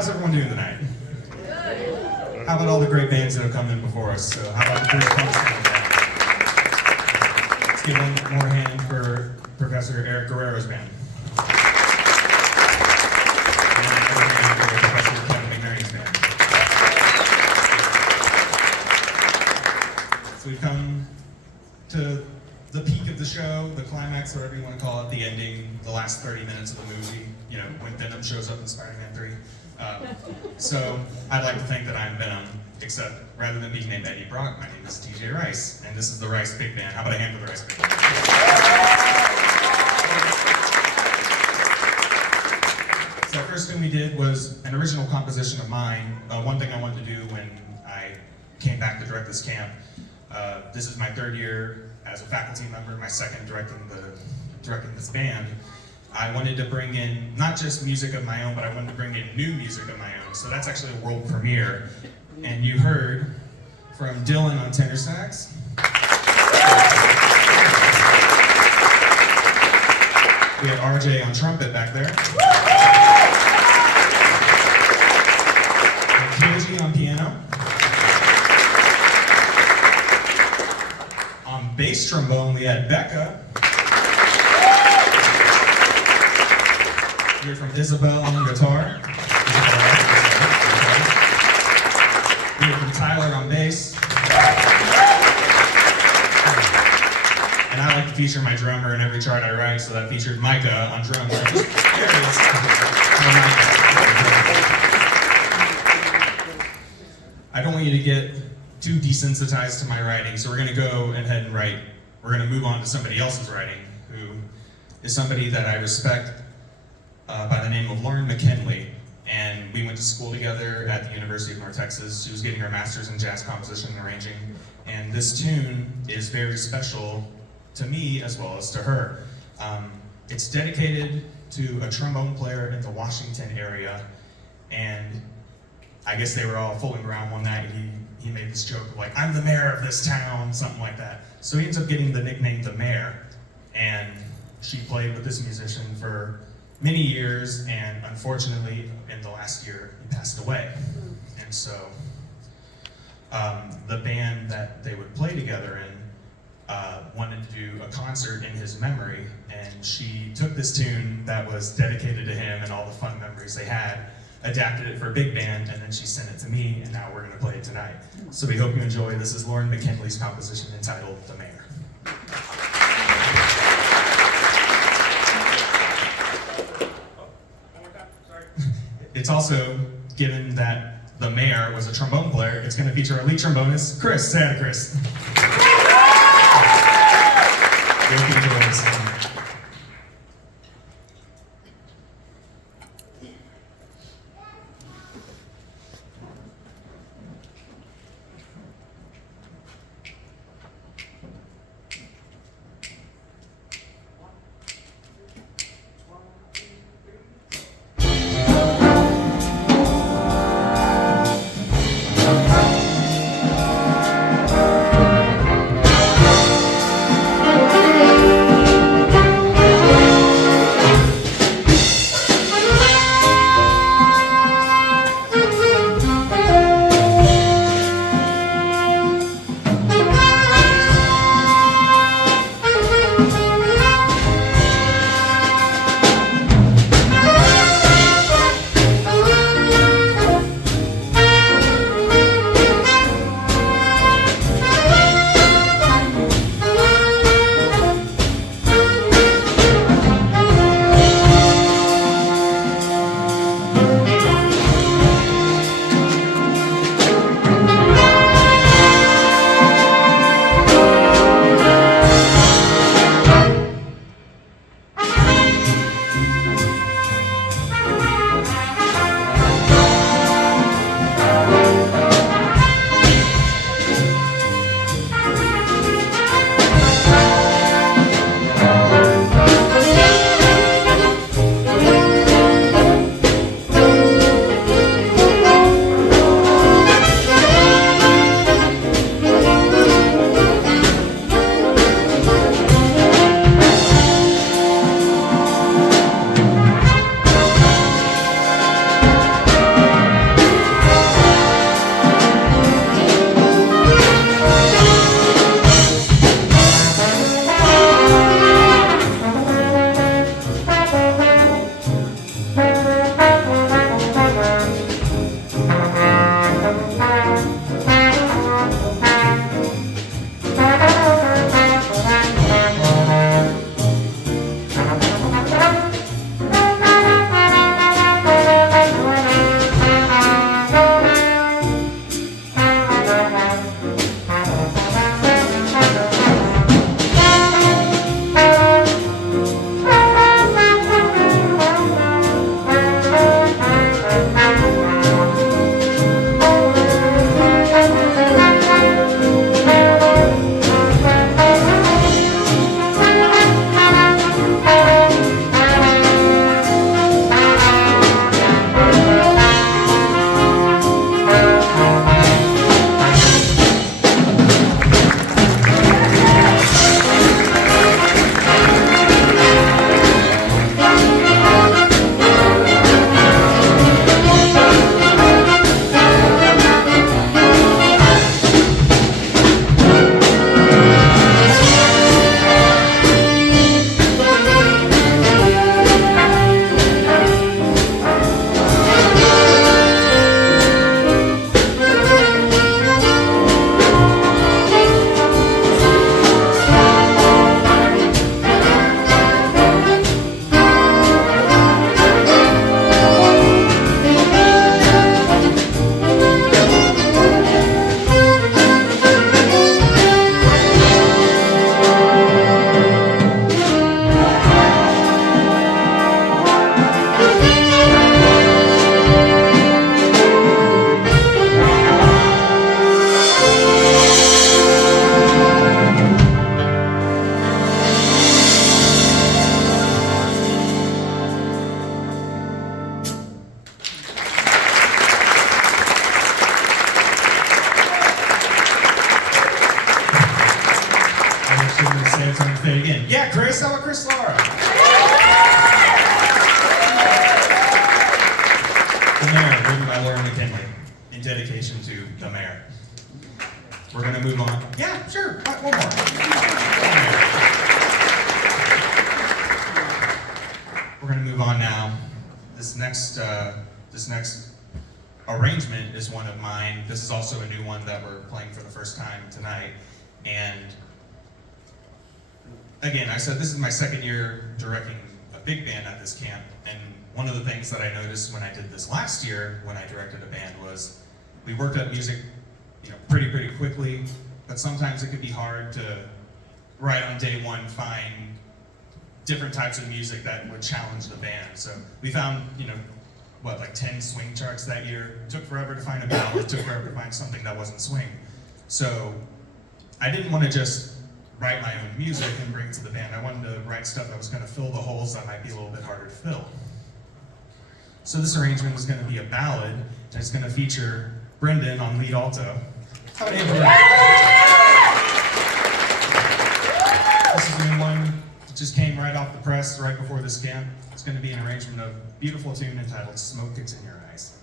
how's everyone doing tonight? Good. How about all the great bands that have come in before us? So how about the Bruce Pumps Band? Let's give one more hand for Professor Eric Guerrero's band. And another hand for Professor Kevin McNerney's band. So we've come to the peak of the show, the climax, whatever you want to call it, the ending, the last 30 minutes of the movie, you know, when Venom shows up in Spider-Man 3. So I'd like to think that I'm Venom, except rather than being named Eddie Brock, my name is TJ Rice, and this is the Rice Big Band. How about a hand for the Rice Big Band? So the first thing we did was an original composition of mine. One thing I wanted to do when I came back to direct this camp. This is my third year as a faculty member, my second directing this band. I wanted to bring in not just music of my own, but I wanted to bring in new music of my own. So that's actually a world premiere. And you heard from Dylan on tenor sax. We had RJ on trumpet back there. And Kenji on piano. On bass trombone, we had Becca. We heard from Isabel on guitar. We heard from Tyler on bass. And I like to feature my drummer in every chart I write, so that featured Micah on drums. There it is. I don't want you to get too desensitized to my writing, so we're going to go ahead and write. We're going to move on to somebody else's writing, who is somebody that I respect by the name of Lauren McKinley. And we went to school together at the University of North Texas. She was getting her master's in jazz composition and arranging. And this tune is very special to me as well as to her. It's dedicated to a trombone player in the Washington area. And I guess they were all fooling around one night. He made this joke of like, I'm the mayor of this town, something like that. So he ends up getting the nickname the Mayor. And she played with this musician for many years, and unfortunately, in the last year, he passed away. And so, the band that they would play together in wanted to do a concert in his memory, and she took this tune that was dedicated to him and all the fun memories they had, adapted it for a big band, and then she sent it to me, and now we're going to play it tonight. So we hope you enjoy. This is Lauren McKinley's composition entitled The Mayor. It's also, given that the mayor was a trombone player, it's going to feature our lead trombonist, Chris. Say hi to Chris. We hope you enjoy this one. ahead, turn the fade again. Yeah, Chris, how about Chris Laura? The Mayor, written by Laura McKinley, in dedication to the Mayor. We're gonna move on. Yeah, sure, one more. We're gonna move on now. This next arrangement is one of mine. This is also a new one that we're playing for the first time tonight. And again, I said this is my second year directing a big band at this camp. And one of the things that I noticed when I did this last year, when I directed a band, was we worked up music, pretty quickly. But sometimes it could be hard to, right on day one, find different types of music that would challenge the band. So we found, like 10 swing charts that year. It took forever to find a ballad. It took forever to find something that wasn't swing. So I didn't want to just write my own music and bring it to the band. I wanted to write stuff that was going to fill the holes that might be a little bit harder to fill. So this arrangement is going to be a ballad, and it's going to feature Brendan on lead alto. How about him? This is a new one. It just came right off the press right before this camp. It's going to be an arrangement of a beautiful tune entitled Smoke Gets in Your Eyes.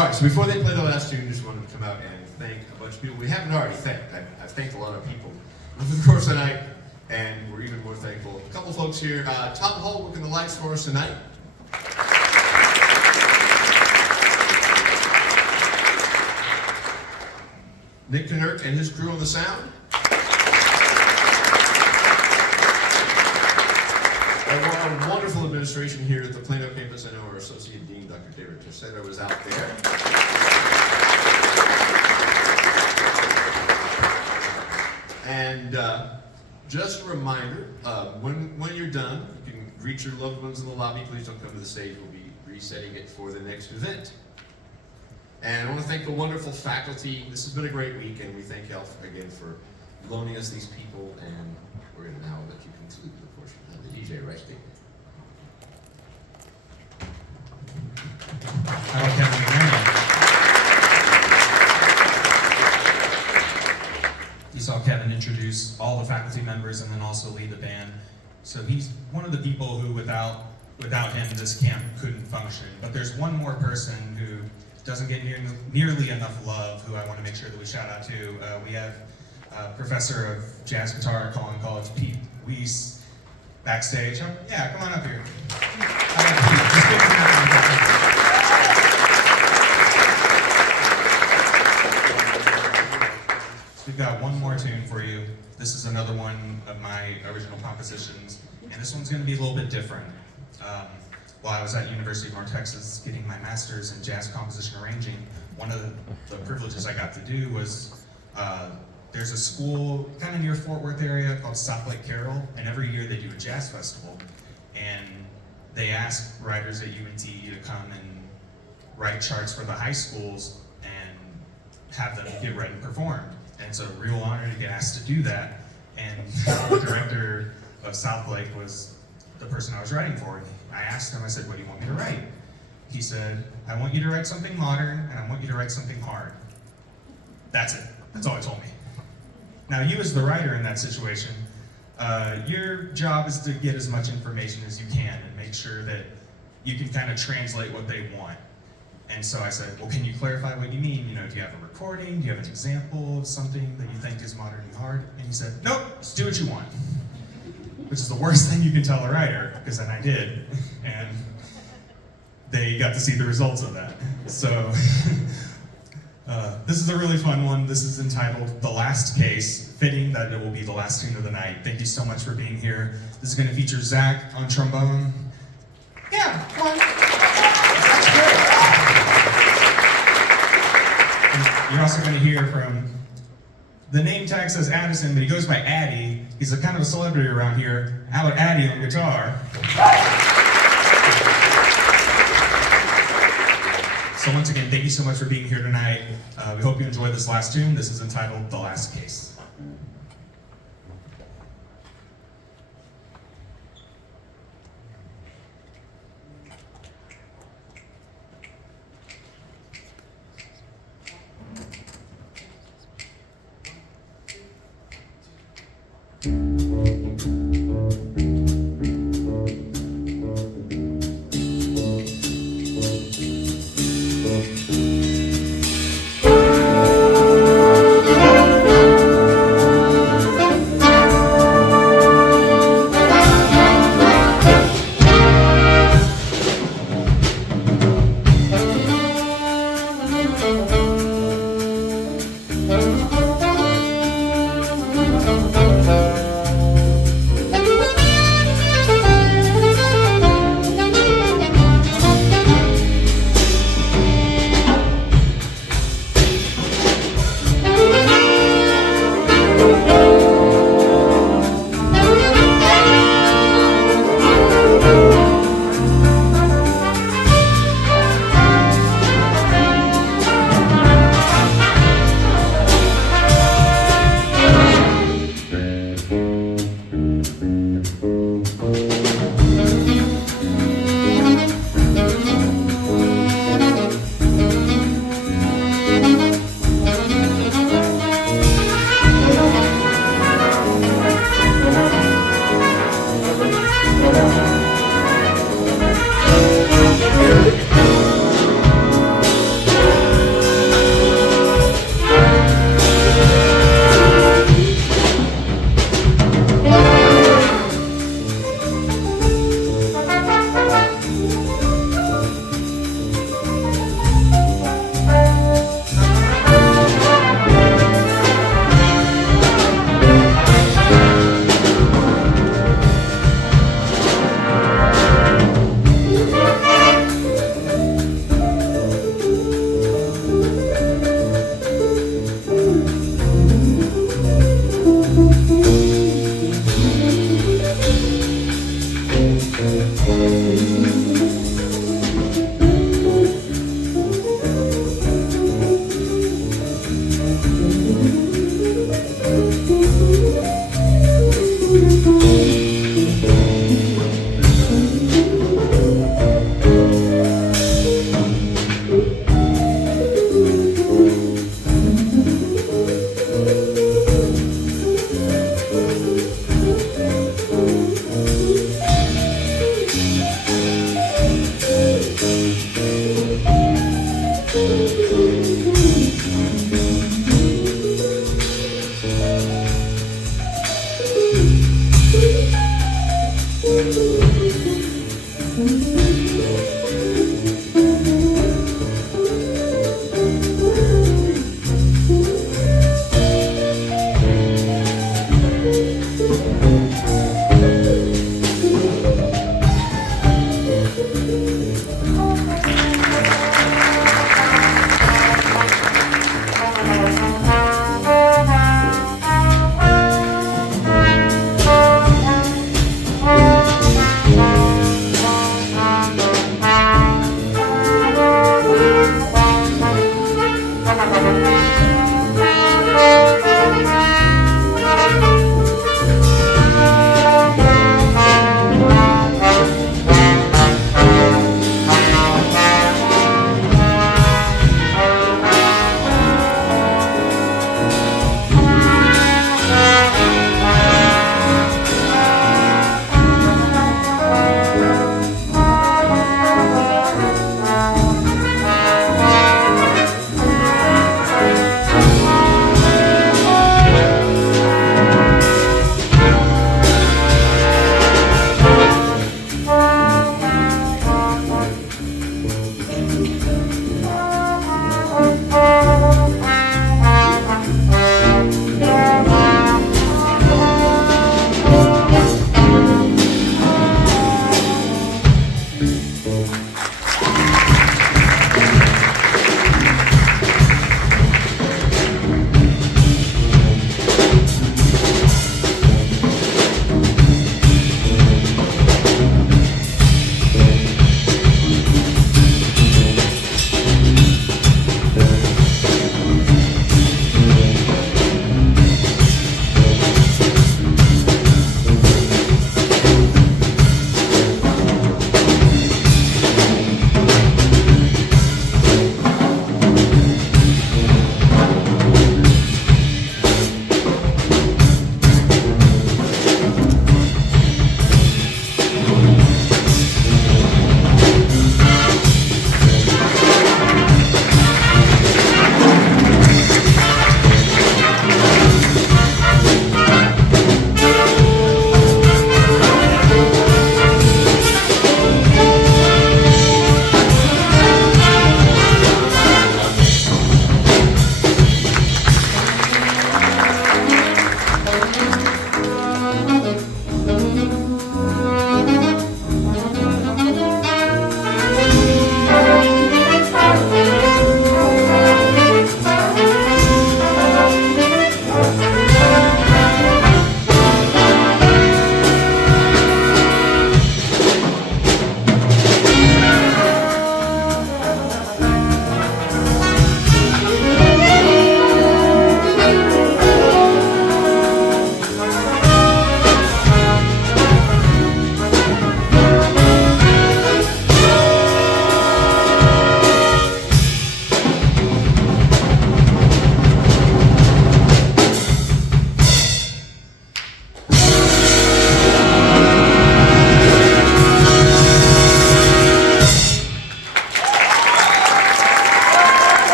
All right, so before they play the last tune, just wanted to come out and thank a bunch of people we haven't already thanked. I've thanked a lot of people over the course of the night, and we're even more thankful. A couple folks here. Tom Hull working the lights for us tonight. Nick Knurk and his crew on the sound. And our wonderful administration here at the Plano campus. I know our Associate Dean, Dr. David Tercetto, was out there. And just a reminder, when you're done, you can greet your loved ones in the lobby. Please don't come to the stage. We'll be resetting it for the next event. And I want to thank the wonderful faculty. This has been a great week, and we thank y'all again for loaning us these people. And we're going to now let you conclude the portion of the DJ, right, Steve? I like having you. You saw Kevin introduce all the faculty members and then also lead the band. So he's one of the people who, without him, this camp couldn't function. But there's one more person who doesn't get nearly enough love, who I want to make sure that we shout out to. We have Professor of Jazz Guitar at Collin College, Pete Weiss, backstage. Yeah, come on up here. So we've got one more tune for you. This is another one of my original compositions, and this one's going to be a little bit different. While I was at University of North Texas getting my master's in jazz composition arranging, one of the privileges I got to do was, there's a school kind of near Fort Worth area called South Lake Carroll, and every year they do a jazz festival. And they ask writers at UNT to come and write charts for the high schools and have them get read and performed. And it's a real honor to get asked to do that. And the director of South Lake was the person I was writing for. I asked him, I said, what do you want me to write? He said, I want you to write something modern, and I want you to write something hard. That's it. That's all he told me. Now, you as the writer in that situation, your job is to get as much information as you can and make sure that you can kind of translate what they want. And so I said, well, can you clarify what you mean? You know, do you have a recording? Do you have an example of something that you think is modern and hard? And he said, nope, just do what you want. Which is the worst thing you can tell a writer, because then I did, and they got to see the results of that. So this is a really fun one. This is entitled The Last Case, fitting that it will be the last tune of the night. Thank you so much for being here. This is going to feature Zach on trombone. Yeah, come on. That's great. And you're also going to hear from, the name tag says Addison, but he goes by Addy. He's a kind of a celebrity around here. How about Addy on guitar? So once again, thank you so much for being here tonight. We hope you enjoyed this last tune. This is entitled The Last Case.